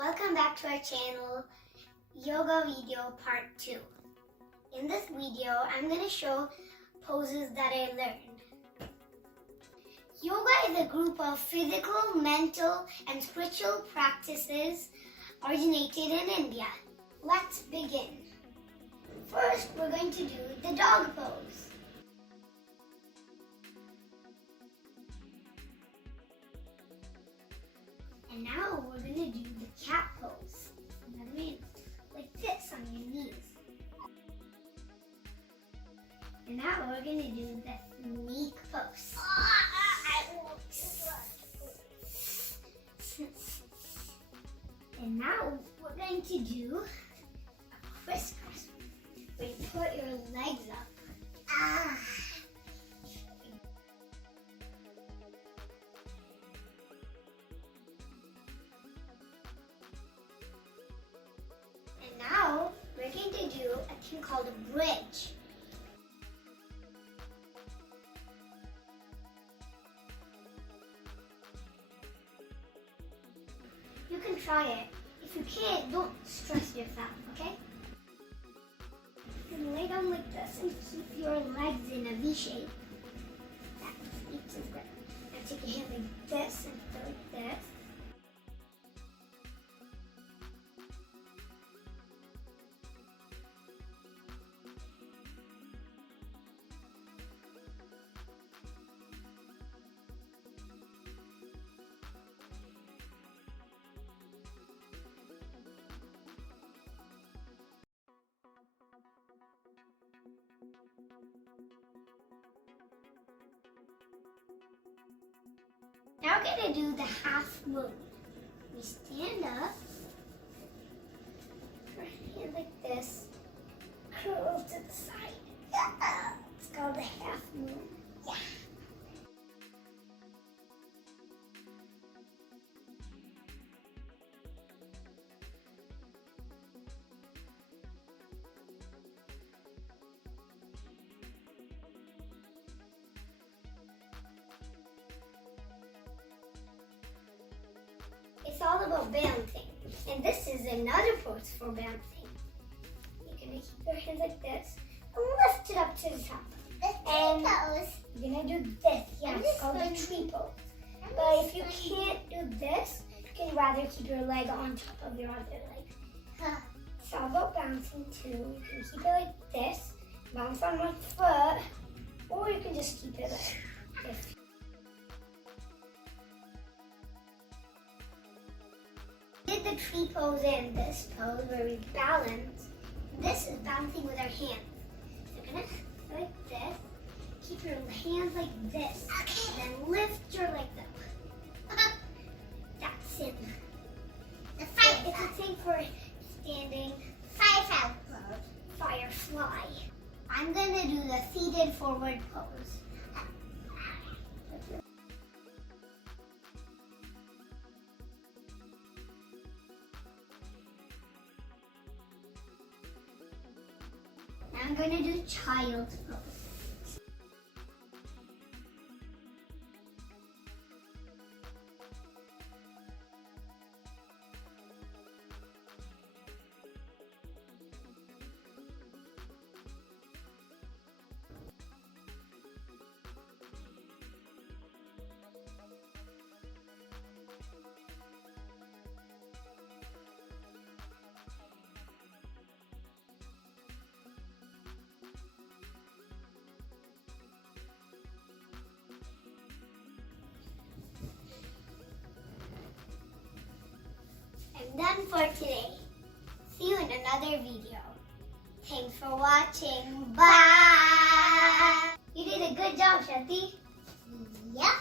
Welcome back to our channel, Yoga Video Part 2. In this video, I'm going to show poses that I learned. Yoga is a group of physical, mental, and spiritual practices originated in India. Let's begin. First, we're going to do the dog pose. And now we're going to do the cat pose. That means like this on your knees. And now we're going to do the sneak pose. And now we're going to do a crisscross, where you put your legs up. And now we're going to do a thing called a bridge. You can try it. If you can't, don't stress yourself, okay? You can lay down like this and keep your legs in a V shape. That's good. Now take your hand like this and go like this. Now we're going to do the half moon. We stand up, put our hand like this, curl to the side. It's called the half moon. Yeah. It's all about balancing, and this is another pose for balancing. You're gonna keep your hands like this and lift it up to the top. And you're gonna do this. Yeah, it's called the tree pose. But if you can't do this, you can rather keep your leg on top of your other leg. It's all about balancing too. You can keep it like this, bounce on one foot, or you can just keep it like this. We did the tree pose and this pose where we balance. This is balancing with our hands. So you're gonna go like this, keep your hands like this, and then lift your legs up. That's it. The firefly. It's a thing for standing. Firefly pose. Firefly. I'm gonna do the seated forward pose. I'm going to do child's pose. I'm done for today. See you in another video. Thanks for watching. Bye! You did a good job, Shanti. Yep.